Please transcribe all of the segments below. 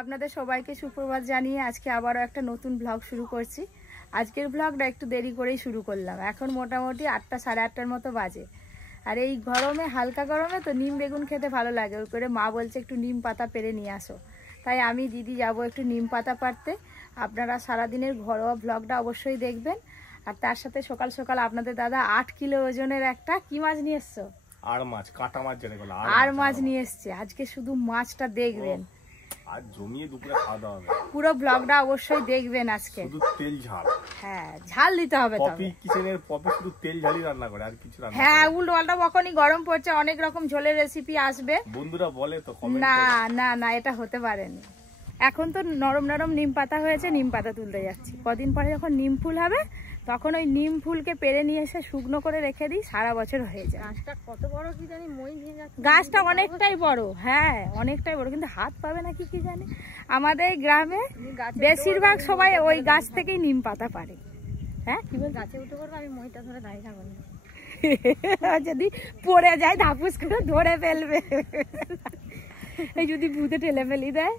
আপনাদের সবাইকে সুপ্রভাত জানিয়ে আজকে আবারও একটা নতুন ব্লগ শুরু করছি। আজকের ব্লগটা একটু দেরি করেই শুরু করলাম। এখন মোটামুটি 8টা সাড়ে 8টার মতো বাজে। আর এই গরমে, হালকা গরমে তো নিম বেগুন খেতে ভালো লাগে। ওই করে মা বলছে একটু নিম পাতা পেড়ে নিয়ে আসো। তাই আমি দিদি যাব একটু নিম পাতা পাড়তে। আপনারা সারাদিনের ঘরোয়া ব্লগটা অবশ্যই দেখবেন। আর তার সাথে সকাল সকাল আপনাদের দাদা 8 কিলো ওজনের একটা কি মাছ নিয়ে এসছো? আর মাছ, কাটা মাছ যেটা বলে আর মাছ নিয়ে এসছে। আজকে শুধু মাছটা দেখবেন। আর জমিয়ে দুপুরে খাওয়া দাওয়া হবে। পুরো ব্লগটা অবশ্যই দেখবেন আজকে। শুধু তেল ঝাল। হ্যাঁ, ঝাল দিতে হবে তবে। পপি কিচেনের পপি শুধু তেল ঝালই রান্না করে, আর কিছু রান্না করে হ্যাঁ, উল্টো পাল্টা বকনি, গরম পড়ছে, অনেক রকম ঝোলের রেসিপি আসবে। বন্ধুরা বলে তো কমেন্ট না না না, এটা হতে পারেনি। এখন তো নরম নরম নিম পাতা হয়েছে, নিম পাতা তুলতে যাচ্ছি। কদিন পরে যখন নিম ফুল হবে তখন ওই নিম ফুলকে পেড়ে নিয়ে এসে শুকনো করে রেখে দিই, সারা বছর হয়ে যায়। গাছটা কত বড় কি জানি, মই ভেঙে যাচ্ছে। গাছটা অনেকটাই বড়, হ্যাঁ অনেকটাই বড়, কিন্তু হাত পাবে নাকি কি জানি। আমাদের গ্রামে বেশিরভাগ সবাই ওই গাছ থেকেই নিম পাতা পারে। হ্যাঁ, কি বল? গাছে উঠে পড়বো, আমি মইটা ধরে দাঁড়িয়ে থাকবো না। যদি পড়ে যায় ধাপুস করে ধরে ফেলবে। এই যদি ভূতে ঠেলে ফেলি দেয়,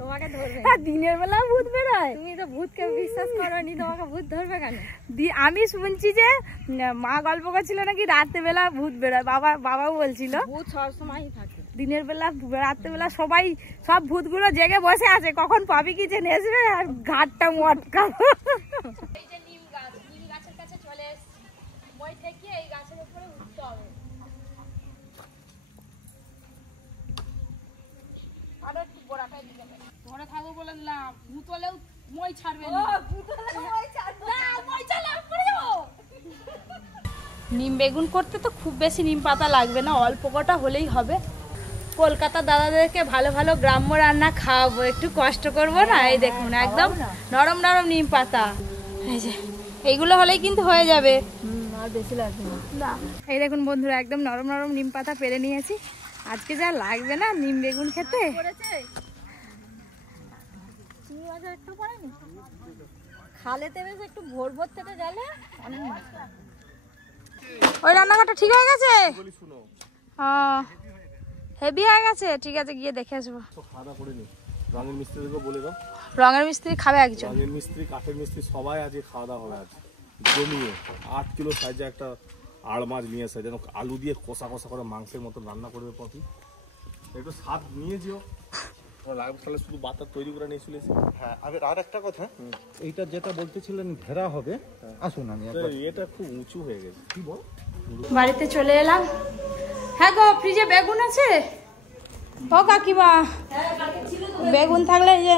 তোমাকে ধরবে। দিনের বেলা ভূত বেরোয়। তুমি তো ভূতকে বিশ্বাস করো নি, তোমাকে ভূত ধরবে কেন? আমি শুনছি যে মা গল্প করছিল নাকি রাত্রে বেলা ভূত বেরোয়। বাবাও বলছিল ভূত সবসময়ই থাকে। দিনের বেলা, রাত্রে বেলা সব ভূতগুলো জেগে বসে আছে, কখন পাবি কিচেনে আসবে আর ঘাটটা মটকাবো। এই যে নিম গাছ, নিম গাছের কাছে চলে এসেছি। মই থেকে এই গাছের উপরে উঠতে হবে। আরো একটু গোড়াটাই দিতে হবে। ধরে থাকবো বলে না, ভূত হলেও মই ছাড়বে না। নিম বেগুন করতে তো খুব বেশি নিম পাতা লাগবে না, অল্প কটা হলেই হবে। কলকাতা দাদাদেরকে ভালো ভালো গ্রাম্য রান্না খাওয়াবো, একটু কষ্ট করবো না। এই দেখুন একদম নরম নরম নিম পাতা, এই যে এইগুলো হলেই কিন্তু হয়ে যাবে। আর বেশি লাগবে না। এই দেখুন বন্ধুরা, একদম নরম নরম নিম পাতা পেরে নিয়েছি। আজকে যা লাগবে না নিম বেগুন খেতে। চিংড়ি মাছ একটু পড়েনি, খালেতে বেশ একটু ভোর ভোর থেকে গেলে অনেক মাছ। ওই রান্নাঘরটা ঠিক হয়ে গেছে, হেভি হয়ে গেছে। ঠিক আছে, গিয়ে দেখে আসবো। খাওয়া দাওয়া করে নি। রঙের মিস্ত্রিকে বলে দাও। রঙের মিস্ত্রি খাবে একজন। রঙের মিস্ত্রি, কাঠের মিস্ত্রি সবাই আজকে খাওয়া দাওয়া হবে। আজ জমিয়ে 8 কিলো সাইজে একটা আর মাছ নিয়ে আসে, যেন আলু দিয়ে কষা কষা করে মাংসের মতো রান্না করবে পপি। একটু স্বাদ নিয়ে যেও লাগবে, তাহলে শুধু বাতা তৈরি করে নিয়ে চলে এসে। হ্যাঁ, আর একটা কথা, এইটা যেটা বলতেছিলেন ঘেরা হবে, আসুন আমি এটা খুব উঁচু হয়ে গেছে। কি বল? বাড়িতে চলে এলাম। হ্যাঁ গো, ফ্রিজে বেগুন আছে? ও কাকিমা, বেগুন থাকলে এই যে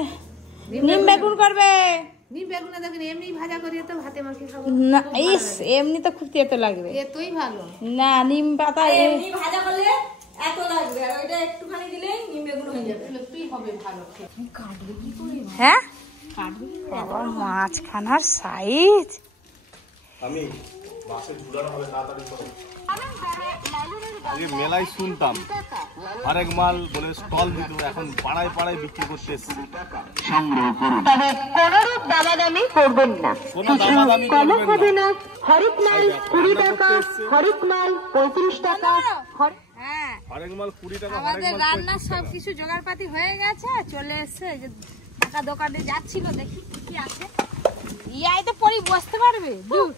নিম বেগুন করবে। নিম বেগুনে দেখেন এমনি ভাজা করিয়ে তো ভাতে মাখিয়ে খাবো না, ইস এমনি তো খুব তেতো লাগবে। এতই ভালো না, নিম পাতা এমনি ভাজা করলে এত লাগবে, আর ওইটা একটুখানি দিলেই নিম বেগুন হয়ে যাবে। এতই হবে ভালো খেতে। কাটবে কি করে? হ্যাঁ, বাবা মাছখানার সাইজ। আমি বাসে ঝুলানো হবে তাড়াতাড়ি করে। আগে মেলায় শুনতাম আরেক মাল বলে স্টল দিত, এখন পাড়ায় পাড়ায় বিক্রি করতে এসছে। তবে কোনরূপ দামাদামি করবেন না, কোনো দামাদামি কলম হবে করবেন না। হরেক মাল 20 টাকা, হরেক মাল 35 টাকা। হ্যাঁ, আরেক মাল 20 টাকা। আমাদের রান্নার সবকিছু জোগাড়পাতি হয়ে গেছে, চলে এসছে। এই যে টাকা দোকানে যাচ্ছিল, দেখি কি আছে। ইয়াই তো পরি বসতে পারবে,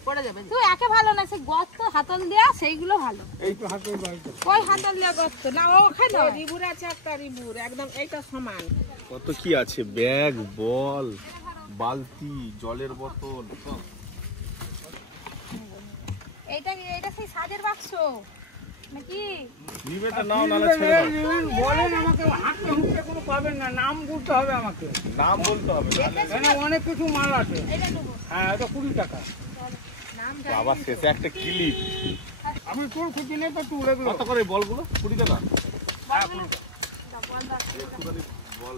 পড়ে যাবে। তুই একে ভালো না, সে গর্ত হাতল দেয়া সেইগুলো ভালো। এই তো হাতের বাড়িতে ওই হাতল দেয়া গর্ত না, ওখানে রিবুর আছে একটা, রিবুর একদম এইটা সমান। কত কি আছে, ব্যাগ, বল, বালতি, জলের বোতল সব। এইটা সেই সাজের বাক্স নাকি? নিবেটা নাও, নালে ছেড়ে দাও। বলেন আমাকে, হাঁটতে হুঁটতে কোনো পাবেন না, নাম বলতে হবে আমাকে। নাম বলতে হবে। এখানে অনেক কিছু মাল আছে। হ্যাঁ, এটা 20 টাকা। বাবা শেষে একটা ক্লিপ। আমি তোর খুঁজে নেই তো তুই এগুলো। কত করে বলগুলো? 20 টাকা। বল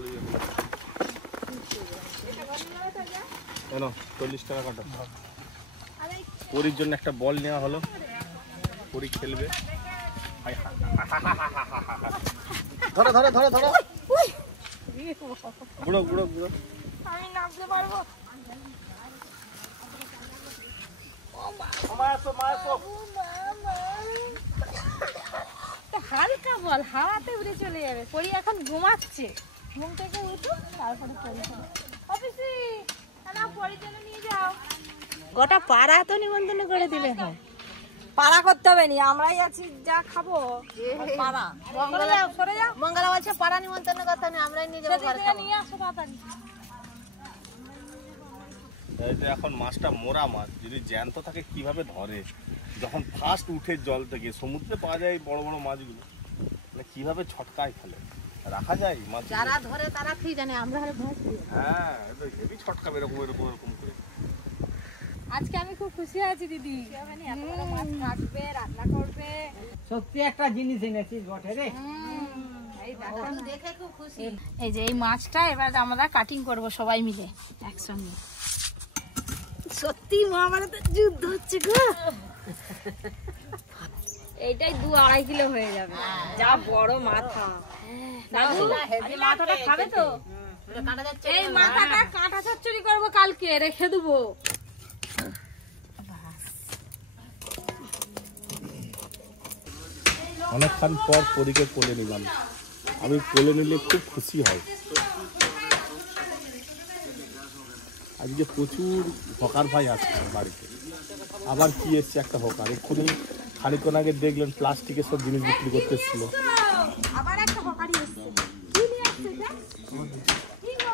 কেন 40 টাকা কাটা। পরীর জন্য একটা বল নেওয়া হলো, পরী খেলবে। ধরো ধরো ধরো ধরো, বুড়ো বুড়ো বুড়ো। আমি নামতে পারবো? হালকা বল, হাওয়াতে উড়ে চলে যাবে। পরি এখন ঘুমাচ্ছে। ঘুম থেকে উঠো তারপরে অফিসে না পরিচয় নিয়ে যাও। গোটা পাড়া তো নিমন্ত্রণ করে দিলে হয়। পাড়া করতে হবে নি, আমরাই আছি যা খাবো। পাড়া সরে যাও। মঙ্গলা বলছে পাড়া নিমন্ত্রণ করতে নেই, আমরাই নিয়ে যাবো। নিয়ে আসো তাড়াতাড়ি। এই তো এখন মাছটা মোরা মাছ, যদি জ্যান্ত থাকে কিভাবে ধরে? যখন ফার্স্ট উঠে জল থেকে, সমুদ্রে পাওয়া যায় বড় বড় মাছগুলো, মানে কিভাবে ছটকায় ফেলে রাখা যায় মাছ? যারা ধরে তারা ঠিক জানে, আমরা হলে ভয় পাই। হ্যাঁ, এটা হেভি ছটকাবে এরকম এরকম এরকম করে। আজকে আমি খুব খুশি আছি দিদি, মাছ কাটবে, রান্না করবে। সত্যি একটা জিনিস এনেছিস বটে রে। দেখে খুব খুশি। এই যে এই মাছটা এবার আমরা কাটিং করব সবাই মিলে একসঙ্গে। সত্যি মহাভারতে যুদ্ধ হচ্ছে গো। এইটাই 2-2.5 কিলো হয়ে যাবে, যা বড় মাথা। এই মাথাটা খাবে তো? এই মাথাটা কাঁটা চচ্চড়ি করবো, কালকে রেখে দেবো। অনেকক্ষণ পর পরীকে কোলে নিলাম, আমি কোলে নিলে খুব খুশি হয়। আজকে প্রচুর হকার ভাই আসছে বাড়িতে। আবার কি এসছে একটা হকার, এক্ষুনি খানিকক্ষণ আগে দেখলেন প্লাস্টিকের সব জিনিস বিক্রি করতে এসেছিল। আবার একটা হকারি এসছে। কি নিয়ে আসছে এটা? কি গো?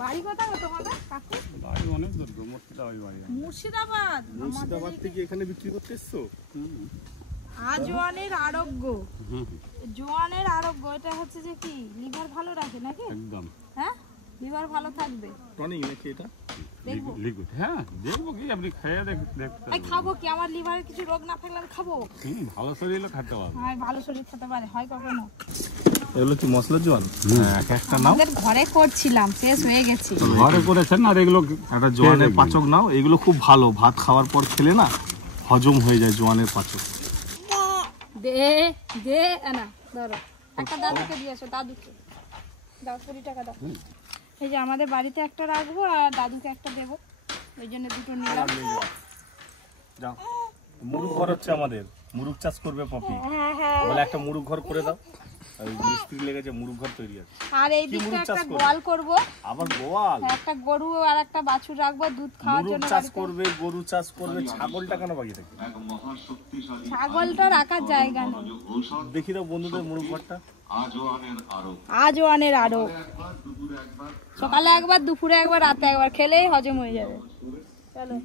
বাড়ি কোথায় তোমাদের কাকু? বাড়ি অনেক দূর, মুর্শিদাবাদ বাড়ি। মুর্শিদাবাদ। মুর্শিদাবাদ থেকে এখানে বিক্রি করতে এসছো? জোয়ানের আরোগ্য। জোয়ানের আরোগ্য, এটা হচ্ছে যে কি লিভার ভালো রাখে নাকি? একদম হ্যাঁ, লিভার ভালো থাকবে। টনিক নাকি এটা? দেখবো। লিকুইড। হ্যাঁ দেখবো, কি আপনি খেয়ে দেখতে এই খাবো কি? আমার লিভারে কিছু রোগ না থাকলে আমি খাবো। ভালো শরীর হলে খেতে পারবে। হ্যাঁ, ভালো শরীর খেতে পারে, হয় কখনো? এগুলো কি মশলা জোয়ান? এক একটা নাও। আমাদের ঘরে করছিলাম, শেষ হয়ে গেছে। ঘরে করেছেন আর এগুলো একটা জোয়ানের পাচক নাও, এগুলো খুব ভালো, ভাত খাওয়ার পর খেলে না হজম হয়ে যায় জোয়ানের পাচক। দে দে না, ধরো একটা দাদুকে দিয়ে আসো, দাদুকে দাও, 20 টাকা দাও। এই যে আমাদের বাড়িতে একটা রাখবো আর দাদুকে একটা দেবো, ওই জন্য দুটো নিলাম। যাও, মুরুগ ঘর হচ্ছে আমাদের, মুরুগ চাষ করবে পপি, বলে একটা মুরুগ ঘর করে দাও। আর মিস্ত্রি লেগেছে, মুরুগ ঘর তৈরি আছে। আর এই দিকটা একটা গোয়াল করবো, আবার গোয়াল, একটা গরু আর একটা বাছুর রাখবো দুধ খাওয়ার মুরুগ জন্য। চাষ করবে, গরু চাষ করবে, ছাগলটা কেন বাকি থাকে? ছাগলটা রাখার জায়গা নেই। দেখি দাও বন্ধুদের মুরুগ ঘরটা। আজওয়ানের আরো, সকালে একবার, দুপুরে একবার, রাতে একবার খেলেই হজম হয়ে যাবে। চলো,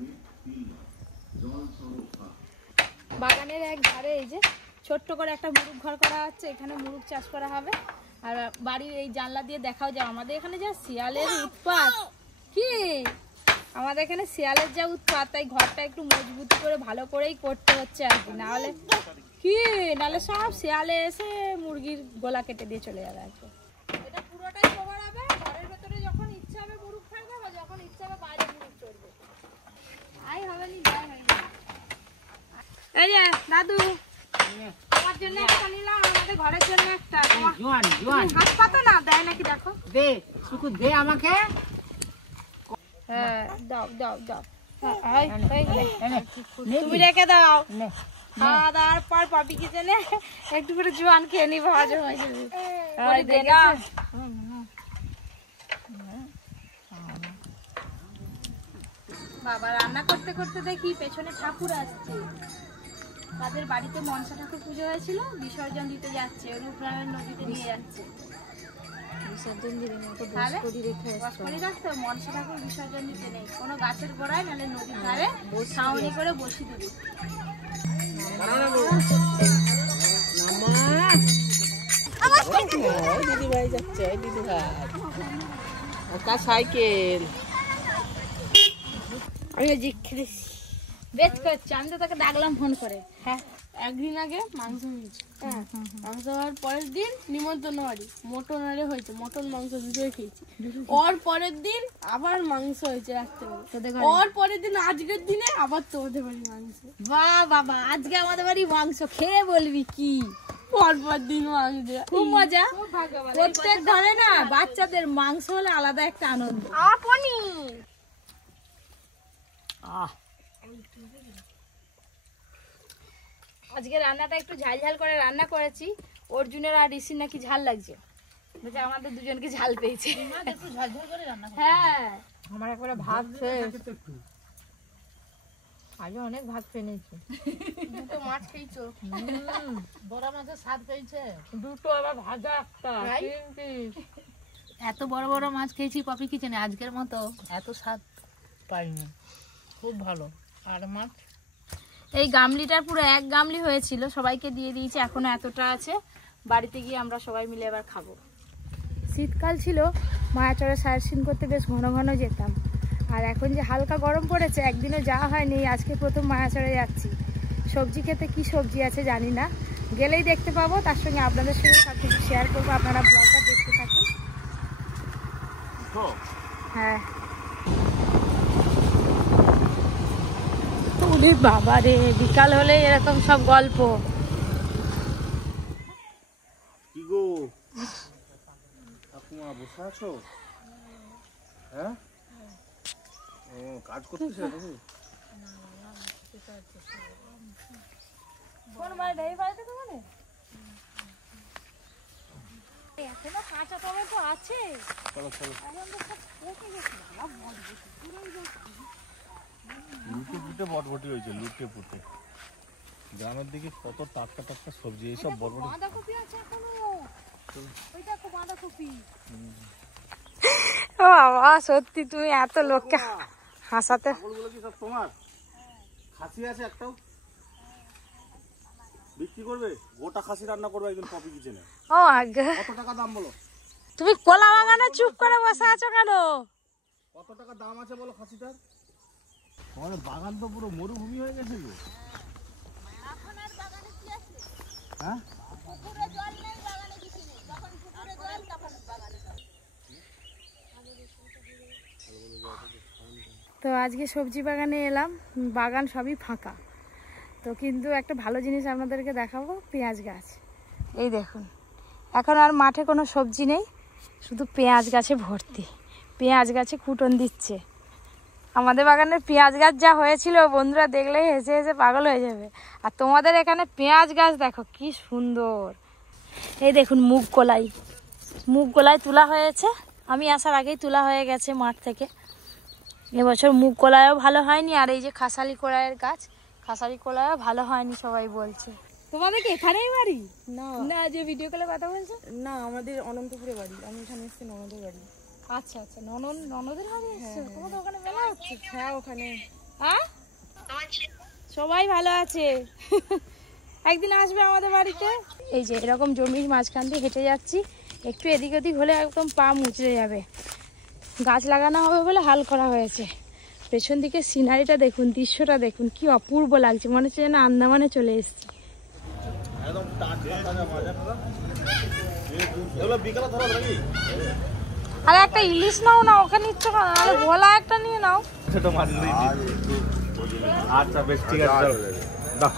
বাগানের এক ধারে এই যে ছোট্ট করে একটা মুরুগ ঘর করা হচ্ছে, এখানে মুরুগ চাষ করা হবে। আর বাড়ির এই জানলা দিয়ে দেখাও যায় আমাদের এখানে যা শিয়ালের উৎপাত। কি আমাদের এখানে শিয়ালের যা উৎপাত, তাই ঘরটা একটু মজবুত করে ভালো করেই করতে হচ্ছে আর কি, নাহলে কি, নাহলে সব শিয়ালে এসে মুরগির গলা কেটে দিয়ে চলে যাবে। একদম এটা পুরোটাই কভার হবে, ঘরের ভেতরে যখন ইচ্ছা হবে মুরুগ থাকবে, বা যখন ইচ্ছা হবে বাইরে মুরুগ চড়বে। আই হবে নি, যাই হয়ে যাবে। এই যে দাদু, আমার জন্য একটা নিলাম, আমাদের ঘরের জন্য একটা। জোয়ান জোয়ান হাত পাতো না, দেয় নাকি দেখো। দে, শুকু দে আমাকে। হ্যাঁ, দাও দাও দাও। তুমি রেখে দাও, খাওয়া দাওয়ার পর পাপি কিচেনে একটু করে জোয়ান খেয়ে নিবো, হজম হয়ে যাবে। বাবা রান্না করতে করতে দেখি পেছনে ঠাকুর আসছে, তাদের বাড়িতে মনসা ঠাকুর পুজো হয়েছিল, বিসর্জন দিতে যাচ্ছে, অনুপ্রাণের নদীতে নিয়ে যাচ্ছে। বিসর্জন দিতে মনসা ঠাকুর বিসর্জন দিতে নেই, কোনো গাছের গোড়ায় নাহলে নদীর ধারে ছাউনি করে বসিয়ে দেবে। দিদি ভাই যাচ্ছে, দিদি ভাই একটা সাইকেল। আমি বেচ করছি, আমি তো তাকে ডাকলাম ফোন করে। হ্যাঁ, একদিন আগে মাংস হয়েছে, হ্যাঁ মাংস হওয়ার পরের দিন নিমন্ত্রণ বাড়ি, মটন আরে হয়েছে, মটন মাংস দুটোই খেয়েছি। ওর পরের দিন আবার মাংস হয়েছে রাত্রে, ওর পরের দিন আজকের দিনে আবার তোমাদের বাড়ি মাংস। বাহ বাবা, আজকে আমাদের বাড়ি মাংস, খেয়ে বলবি কি পরপর দিন মাংস, খুব মজা। প্রত্যেক ঘরে না বাচ্চাদের মাংস হলে আলাদা একটা আনন্দ। আপনি আজকে রান্নাটা একটু ঝাল ঝাল করে রান্না করেছি, অর্জুনের আর ঋষির নাকি ঝাল লাগছে। বলছে আমাদের দুজনকে ঝাল পেয়েছে। একটু ঝালঝাল করে রান্না করো। হ্যাঁ আমার একবারে ভাত শেষ। আগে অনেক ভাত খেয়ে নিয়েছি। দুটো মাছ খেয়েছো? বড় মাছের স্বাদ পেয়েছে দুটো, আবার ভাজা একটা, তিন পিস। এত বড় বড় মাছ খেয়েছি পপি কিচেনে, আজকের মতো এত স্বাদ পাইনি। খুব ভালো। আর মাছ এই গামলিটার পুরো এক গামলি হয়েছিল, সবাইকে দিয়ে দিয়েছি, এখনো এতটা আছে। বাড়িতে গিয়ে আমরা সবাই মিলে এবার খাবো। শীতকাল ছিল, মায়াচড়ে সাইট সিন করতে বেশ ঘন ঘন যেতাম। আর এখন যে হালকা গরম পড়েছে, একদিনও যাওয়া হয়নি, আজকে প্রথম মায়াচড়ে যাচ্ছি। সবজি খেতে কি সবজি আছে জানি না, গেলেই দেখতে পাবো। তার সঙ্গে আপনাদের সঙ্গে সব কিছু শেয়ার করবো, আপনারা ব্লগটা দেখতে থাকুন। হ্যাঁ ওরে বাবা রে, বিকাল হলে এরকম সব গল্প। কি গো ঠাকুমা বসে আছো? হ্যাঁ ও কাজ করতেছে তুমি? কোন বাড়িটা? এই বাড়িটা তোমাদের? এখনো কাঁচা টমেটো আছে? চলো চলো। এখন তো সব পচে গেছে। লুটে পুটে বটবটি হয়েছে, লুটে পুটে। গ্রামের দিকে কত টাটকা টাটকা সবজি, এইসব বটবটি। বাঁধাকপি আছে এখনো, ওই দেখো বাঁধাকপি। ও বাবা, সত্যি তুমি এত লোককে হাসাতে। ছাগলগুলো কি সব তোমার? খাসি আছে একটাও? বিক্রি করবে? গোটা খাসি রান্না করবে একদিন পপি কিচেনে। ও আগে কত টাকা দাম বলো? তুমি কলা বাগানে চুপ করে বসে আছো কেন? কত টাকা দাম আছে বলো খাসিটার? তোমাদের বাগান তো পুরো মরুভূমি হয়ে গেছে গো। হ্যাঁ তো আজকে সবজি বাগানে এলাম, বাগান সবই ফাঁকা। তো কিন্তু একটা ভালো জিনিস আপনাদেরকে দেখাবো, পেঁয়াজ গাছ। এই দেখুন, এখন আর মাঠে কোনো সবজি নেই, শুধু পেঁয়াজ গাছে ভর্তি। পেঁয়াজ গাছে কুটন দিচ্ছে। আমাদের বাগানের পেঁয়াজ গাছ যা হয়েছিল, বন্ধুরা দেখলেই হেসে হেসে পাগল হয়ে যাবে। আর তোমাদের এখানে পেঁয়াজ গাছ দেখো কি সুন্দর। এই দেখুন মুগ কলাই, মুগ কলাই তোলা হয়েছে, আমি আসার আগেই তোলা হয়ে গেছে মাঠ থেকে। এবছর মুগ কলাইও ভালো হয়নি। আর এই যে খাসালি কলাইয়ের গাছ, খাসালি কলাইও ভালো হয়নি সবাই বলছে। তোমাদের কি এখানেই বাড়ি? না না, যে ভিডিও কলে কথা বলছো? না, আমাদের অনন্তপুরে বাড়ি। আমি এখানে এসেছি ননদের বাড়ি। আচ্ছা আচ্ছা, ননদের বাড়ি এসছো? তোমাদের ওখানে মেলা হচ্ছে? হ্যাঁ ওখানে। হ্যাঁ সবাই ভালো আছে। একদিন আসবে আমাদের বাড়িতে। এই যে এরকম জমির মাঝখান দিয়ে হেঁটে যাচ্ছি, একটু এদিক ওদিক হলে একদম পা মুচড়ে যাবে। গাছ লাগানো হবে বলে হাল করা হয়েছে। পেছন দিকে সিনারিটা দেখুন, দৃশ্যটা দেখুন, কি অপূর্ব লাগছে, মনে হচ্ছে যেন আন্দামানে চলে এসেছি। আরে একটা ইলিশ নাও না, ওখানে ইচ্ছে করো, নাহলে ভোলা একটা নিয়ে নাও। সেটা মারলেই আচ্ছা বেশ ঠিক আছে, দাও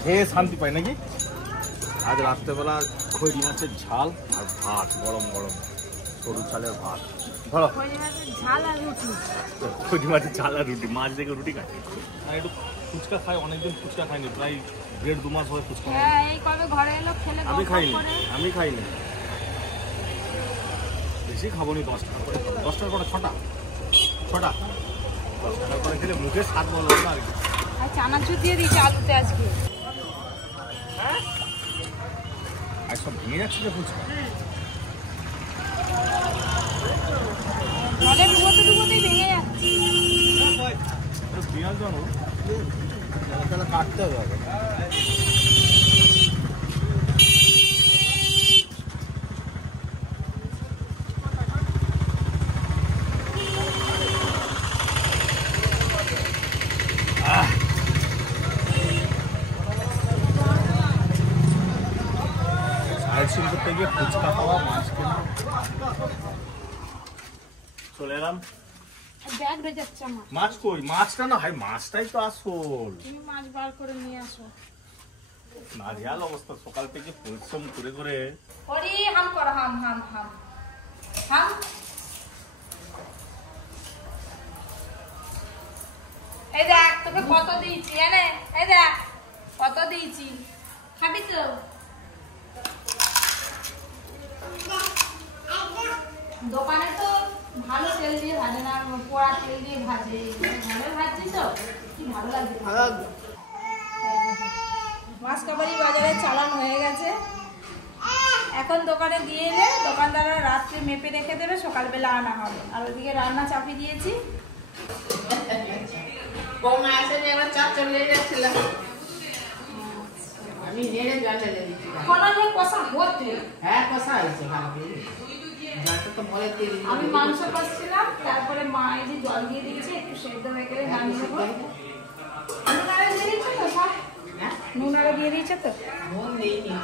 খেয়ে শান্তি পাই নাকি। আজ রাত্রেবেলা খৈরি মাছের ঝাল আর ভাত, গরম গরম সরু চালের ভাত। ধরো ঝাল আর রুটি। খৈরি মাছের ঝাল আর রুটি, মাছ দেখে রুটি খাই। আর একটু ফুচকা খাই, অনেকদিন ফুচকা খাইনি, প্রায় 1.5-2 মাস হয়ে ফুচকা। হ্যাঁ, এই কবে ঘরে এলো খেলে। আমি খাইনি, আমি খাইনি, বেশি খাবো নি। 10 টাকা করে, 10 টাকা করে 6টা 10 টাকা করে খেলে মুখে স্বাদ বলো না আর কি। আর চানাচুর দিয়ে দিয়েছি আলুতে আজকে। আর সব ভেঙে যাচ্ছে যে ফুচকা। জলে ডুবোতে ডুবোতেই ভেঙে যাচ্ছে। পেঁয়াজ জানো তাহলে কাটতে হবে আগে। করতে গিয়ে ফুচকা খাওয়া, মাছ কেনা, চলে এলাম। ব্যাগ রয়ে যাচ্ছে আমার। মাছ কই? মাছটা না ভাই, মাছটাই তো আসল। তুমি মাছ বার করে নিয়ে আসো। নাজেহাল অবস্থা, সকাল থেকে পরিশ্রম করে করে। হরি হাম করো, হাম হাম হাম হাম। এই দেখ তোকে কত দিয়েছি, এনে এই দেখ কত দিয়েছি, খাবি তো? দোকানে তো ভালো তেল দিয়ে ভাজে না, পোড়া তেল দিয়ে ভাজে। ঘরে ভাজছি তো কি ভালো লাগছে। মাছ কাবারি বাজারে চালান হয়ে গেছে, এখন দোকানে দিয়ে এলে দোকানদাররা রাত্রে মেপে রেখে দেবে, সকালবেলা আনা হবে। আর ওদিকে রান্না চাপিয়ে দিয়েছি। বৌমা আসেনি, এবার চাপ চলে যাচ্ছিলাম, আমি নেড়ে জলে দিচ্ছিলাম। কষা হচ্ছে, হ্যাঁ কষা হয়েছে ভালো করে, যাতে তো মরে তেল আমি মাংস কষছিলাম, তারপরে মা এই যে জল দিয়ে দিয়েছে, একটু সেদ্ধ হয়ে গেলে নামিয়ে নেবো। নুন আরো দিয়ে দিচ্ছে তো, নুন আরো দিয়ে দিচ্ছে তো। নুন নেই তো।